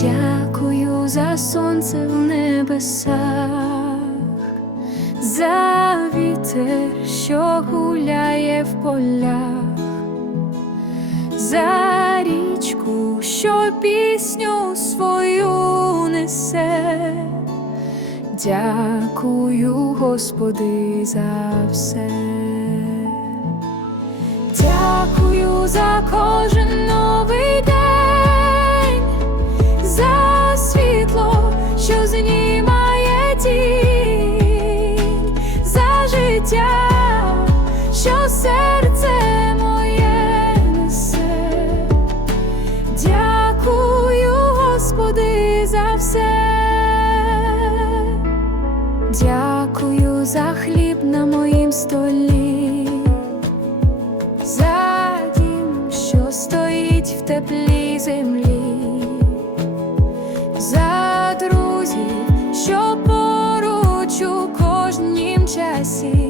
Дякую за сонце в небесах, за вітер, що гуляє в полях, за річку, що пісню свою несе. Дякую, Господи, за все. Дякую за кожен Господи, за все. Дякую за хліб на моїм столі, за дім, що стоїть в теплій землі, за друзів, що поруч у кожнім часі.